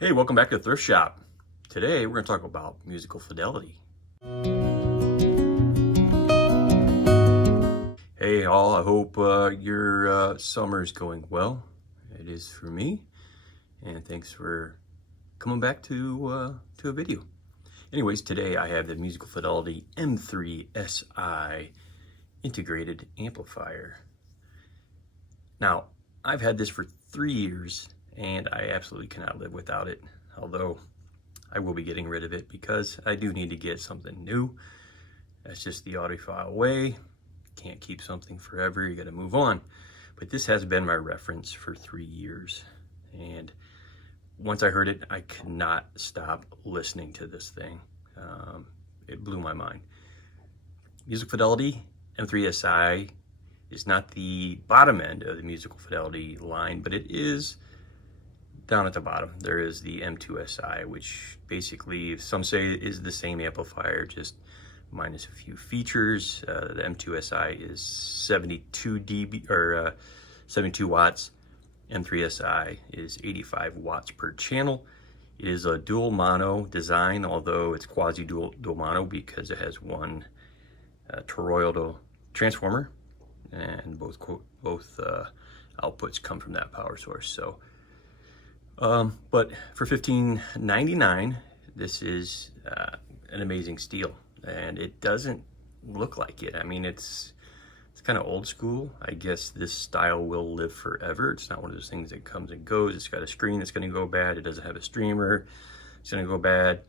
Hey, welcome back to the Thrift Shop. Today we're going to talk about musical fidelity. Hey all, I hope your summer is going well. It is for me, and thanks for coming back to a video. Anyways, today I have the musical fidelity M3si integrated amplifier. Now, I've had this for 3 years and I absolutely cannot live without it, although I will be getting rid of it because I do need to get something new. That's just the audiophile way. Can't keep something forever, you gotta move on. But this has been my reference for 3 years, and once I heard it, I could not stop listening to this thing. It blew my mind. Musical fidelity, M3si, is not the bottom end of the musical fidelity line, but it is down at the bottom. There is the M3si, which basically some say is the same amplifier, just minus a few features. The M3si is 72 dB or 72 watts. M3si is 85 watts per channel. It is a dual mono design, although it's quasi dual mono because it has one toroidal transformer, and both outputs come from that power source. So but for $15.99, this is an amazing steal, and it doesn't look like it. I mean, it's kind of old school. I guess this style will live forever. It's not one of those things that comes and goes. It's got a screen that's going to go bad. It doesn't have a streamer. It's going to go bad.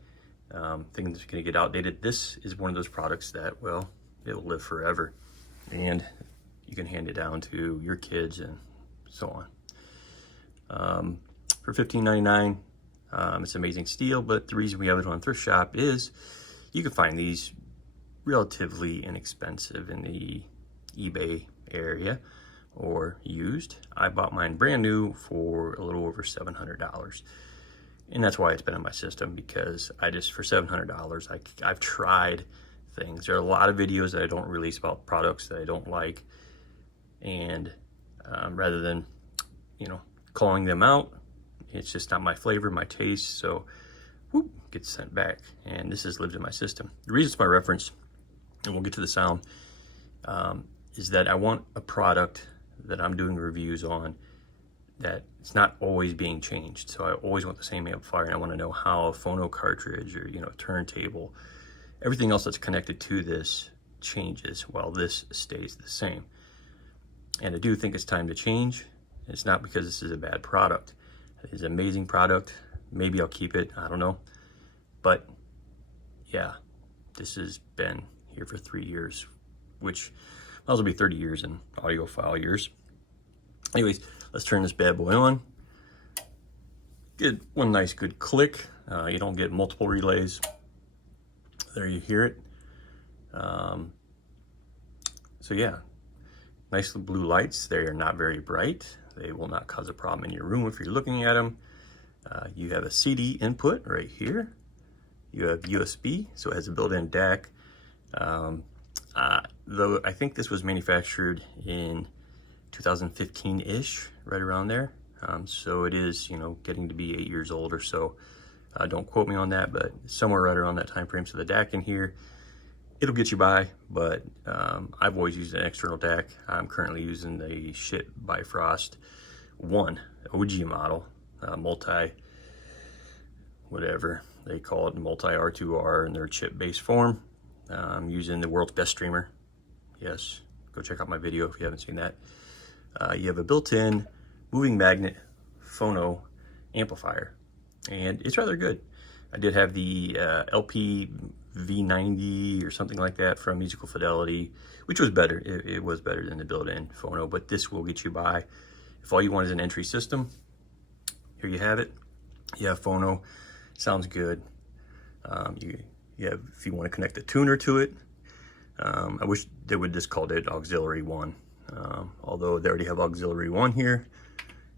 Things are going to get outdated. This is one of those products that, well, it'll live forever, and you can hand it down to your kids and so on. For $15.99, it's an amazing steal, but the reason we have it on Thrift Shop is you can find these relatively inexpensive in the eBay area or used. I bought mine brand new for a little over $700, and that's why it's been in my system, because for $700, I've tried things. There are a lot of videos that I don't release about products that I don't like, and rather than calling them out, it's just not my flavor, my taste, so whoop, gets sent back. And this has lived in my system. The reason it's my reference, and we'll get to the sound, is that I want a product that I'm doing reviews on that it's not always being changed. So I always want the same amplifier, and I want to know how a phono cartridge or turntable, everything else that's connected to this changes while this stays the same. And I do think it's time to change. It's not because this is a bad product. It's an amazing product. Maybe I'll keep it, I don't know. But yeah, this has been here for 3 years, which might as well be 30 years in audiophile years. Anyways, let's turn this bad boy on. Get one nice good click. You don't get multiple relays. There, you hear it. So yeah, nice blue lights. They are not very bright. They will not cause a problem in your room if you're looking at them. You have a CD input right here. You have USB, so it has a built-in DAC. Though I think this was manufactured in 2015-ish, right around there. So it is, getting to be 8 years old or so. Don't quote me on that, but somewhere right around that time frame. So the DAC in here, it'll get you by, but I've always used an external DAC. I'm currently using the Bifrost 1 OG model, multi, whatever they call it, multi R2R in their chip-based form. I'm using the world's best streamer. Yes, go check out my video if you haven't seen that. You have a built-in moving magnet phono amplifier, and it's rather good. I did have the LP V90 or something like that from Musical Fidelity, which was better. It was better than the built-in phono, but this will get you by. If all you want is an entry system, here you have it. You have phono, sounds good. You have, if you want to connect a tuner to it, I wish they would just call it auxiliary 1, although they already have auxiliary 1 here,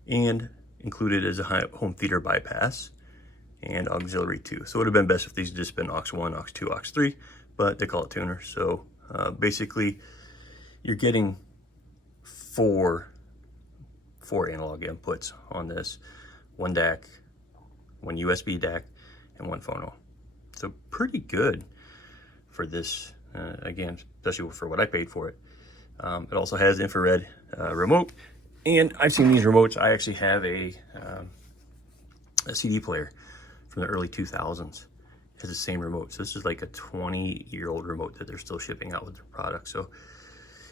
and included as a home theater bypass, and auxiliary 2. So it would have been best if these had just been aux 1, aux 2, aux 3, but they call it tuner. So basically, you're getting four analog inputs on this. One DAC, one USB DAC, and one phono. So pretty good for this, again, especially for what I paid for it. It also has infrared remote, and I've seen these remotes. I actually have a CD player from the early 2000s. It has the same remote. So this is like a 20-year-old remote that they're still shipping out with their product. So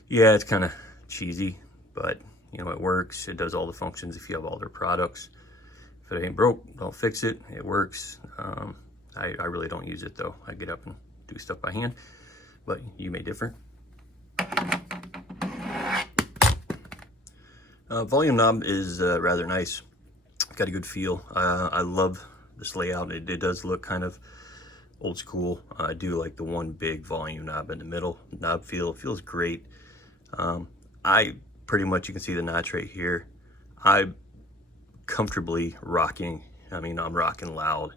yeah, it's kind of cheesy, but you know, it works. It does all the functions if you have all their products. If it ain't broke, don't fix it. It works. I really don't use it though. I get up and do stuff by hand, but you may differ. Volume knob is rather nice. Got a good feel. I love this layout. It does look kind of old school. I do like the one big volume knob in the middle. Knob feels great. I pretty much, you can see the notch right here. I'm comfortably rocking. I mean, I'm rocking loud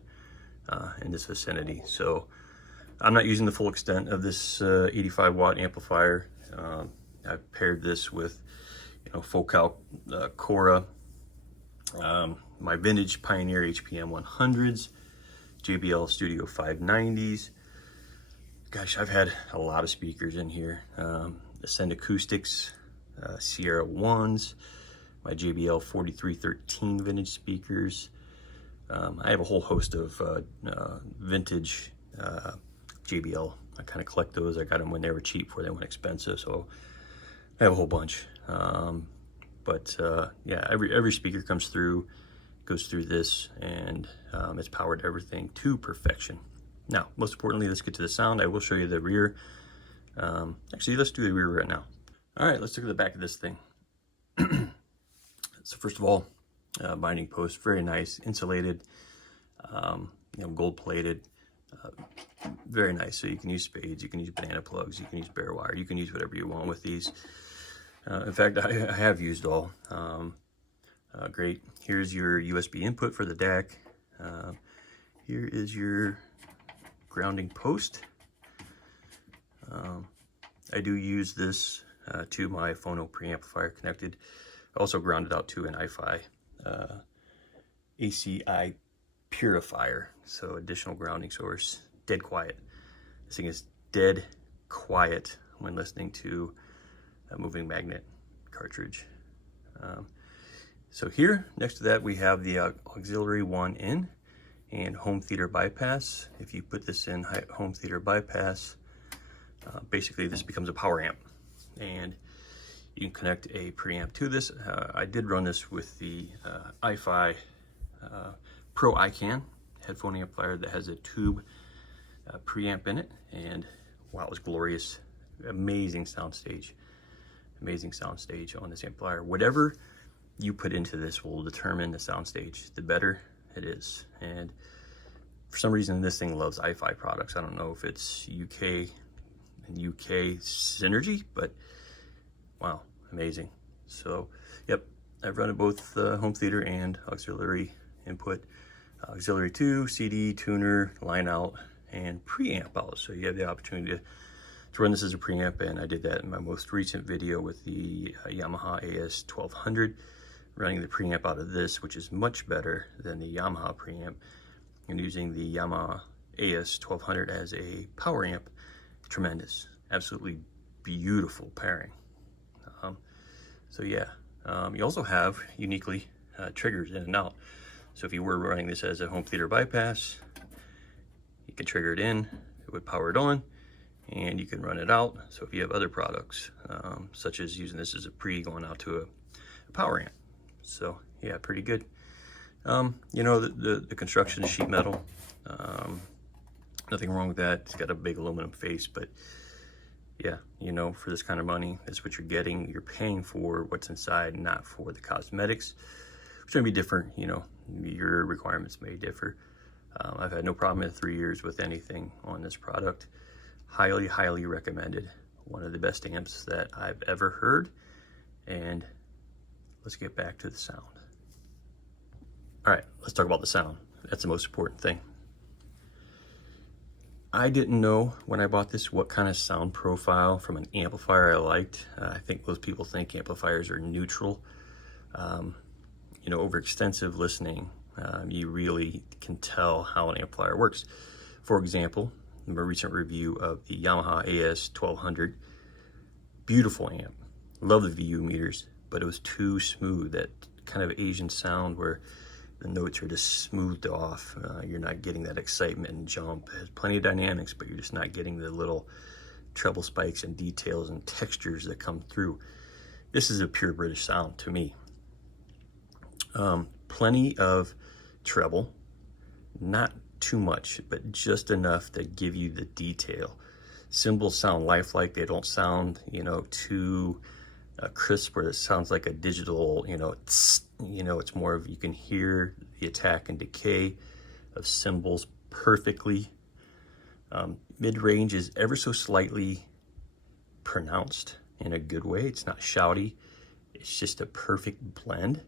in this vicinity. So I'm not using the full extent of this 85 watt amplifier. I've paired this with, you know, Focal Cora, my vintage Pioneer HPM 100s, JBL Studio 590s. Gosh, I've had a lot of speakers in here. Ascend Acoustics, Sierra 1s, my JBL 4313 vintage speakers. I have a whole host of vintage JBL. I kind of collect those. I got them when they were cheap before they went expensive, so I have a whole bunch. Yeah, every speaker goes through this, and it's powered everything to perfection. Now, most importantly, let's get to the sound. I will show you the rear. Actually, let's do the rear right now. All right, let's look at the back of this thing. So first of all, binding post, very nice, insulated, you know, gold plated, very nice. So you can use spades, you can use banana plugs, you can use bare wire, you can use whatever you want with these. In fact, I have used all. Great. Here's your USB input for the DAC. Here is your grounding post. I do use this to my phono preamplifier connected. I also grounded out to an iFi ACI purifier, so additional grounding source. Dead quiet. This thing is dead quiet when listening to a moving magnet cartridge. So here, next to that, we have the auxiliary 1 in and home theater bypass. If you put this in home theater bypass, basically this becomes a power amp, and you can connect a preamp to this. I did run this with the iFi Pro iCan headphone amplifier that has a tube preamp in it, and wow, it was glorious. Amazing soundstage on this amplifier. Whatever you put into this will determine the soundstage. The better it is, and for some reason this thing loves iFi products. I don't know if it's UK synergy, but wow, amazing. So yep, I've run it both home theater and auxiliary input, auxiliary 2, CD, tuner, line out, and preamp out. So you have the opportunity to run this as a preamp, and I did that in my most recent video with the Yamaha AS 1200, running the preamp out of this, which is much better than the Yamaha preamp, and using the Yamaha AS 1200 as a power amp. Tremendous, absolutely beautiful pairing. So yeah, you also have uniquely triggers in and out. So if you were running this as a home theater bypass, you can trigger it in, it would power it on, and you can run it out. So if you have other products, such as using this as a pre going out to a power amp. So yeah, pretty good. You know, the construction is sheet metal. Nothing wrong with that. It's got a big aluminum face, but yeah, you know, for this kind of money, that's what you're getting. You're paying for what's inside, not for the cosmetics. It's going to be different, you know, your requirements may differ. I've had no problem in 3 years with anything on this product. Highly, highly recommended. One of the best amps that I've ever heard. And let's get back to the sound. All right, let's talk about the sound. That's the most important thing. I didn't know when I bought this what kind of sound profile from an amplifier I liked. I think most people think amplifiers are neutral. You know, over extensive listening, You really can tell how an amplifier works. For example, a recent review of the Yamaha AS 1200, beautiful amp. Love the VU meters, but it was too smooth. That kind of Asian sound where the notes are just smoothed off. You're not getting that excitement and jump. It has plenty of dynamics, but you're just not getting the little treble spikes and details and textures that come through. This is a pure British sound to me. Plenty of treble, not too much, but just enough to give you the detail. Cymbals sound lifelike. They don't sound, too crisp where it sounds like a digital, it's more of, you can hear the attack and decay of cymbals perfectly. Mid-range is ever so slightly pronounced in a good way. It's not shouty. It's just a perfect blend.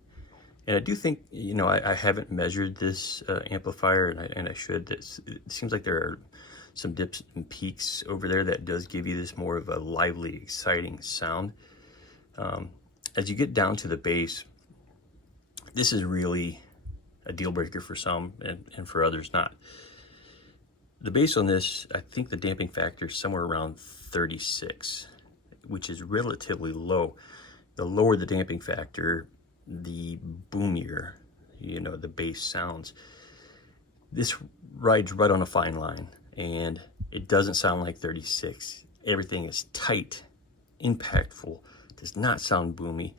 And I do think, I haven't measured this amplifier, and I should. It seems like there are some dips and peaks over there that does give you this more of a lively, exciting sound. As you get down to the bass, this is really a deal breaker for some and for others not. The bass on this, I think the damping factor is somewhere around 36, which is relatively low. The lower the damping factor, the boomier, the bass sounds. This rides right on a fine line, and it doesn't sound like 36. Everything is tight, impactful, does not sound boomy.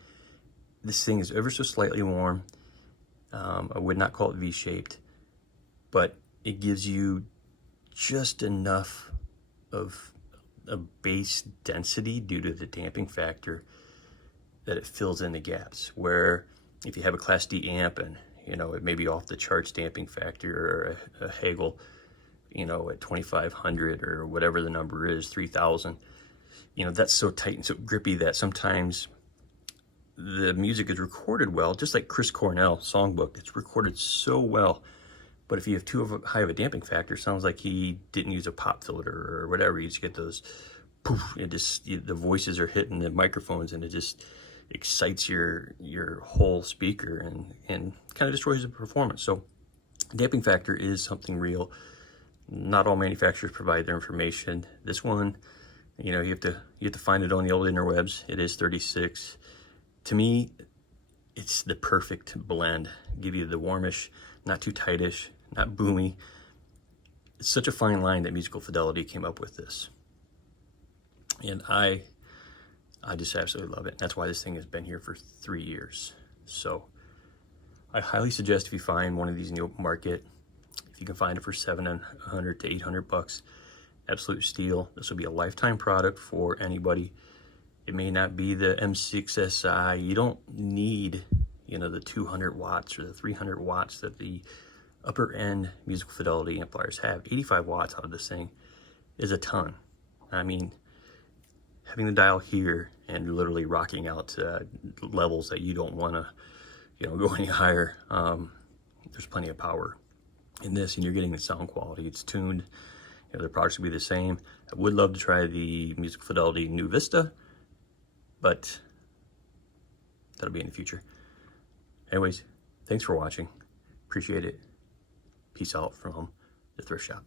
This thing is ever so slightly warm. I would not call it V-shaped, but it gives you just enough of a bass density due to the damping factor that it fills in the gaps. Where if you have a Class D amp and it may be off the charts damping factor, or a Hagel, at 2500 or whatever the number is, 3000, that's so tight and so grippy that sometimes the music is recorded well, just like Chris Cornell songbook. It's recorded so well, but if you have too high of a damping factor, it sounds like he didn't use a pop filter or whatever. You just get those poof, the voices are hitting the microphones, and it just excites your whole speaker and kind of destroys the performance. So damping factor is something real. Not all manufacturers provide their information. This one, you have to find it on the old interwebs. It is 36. To me, it's the perfect blend. Give you the warmish, not too tightish, not boomy. It's such a fine line that Musical Fidelity came up with this. And I just absolutely love it. That's why this thing has been here for 3 years. So I highly suggest, if you find one of these in the open market, if you can find it for $700 to $800, absolute steal. This will be a lifetime product for anybody. It may not be the M3si. You don't need, the 200 watts or the 300 watts that the upper end Musical Fidelity amplifiers have. 85 watts out of this thing is a ton. I mean, having the dial here and literally rocking out to levels that you don't want to, go any higher. There's plenty of power in this, and you're getting the sound quality. It's tuned. The products will be the same. I would love to try the Musical Fidelity New Vista, but that'll be in the future. Anyways, thanks for watching. Appreciate it. Peace out from the thrift shop.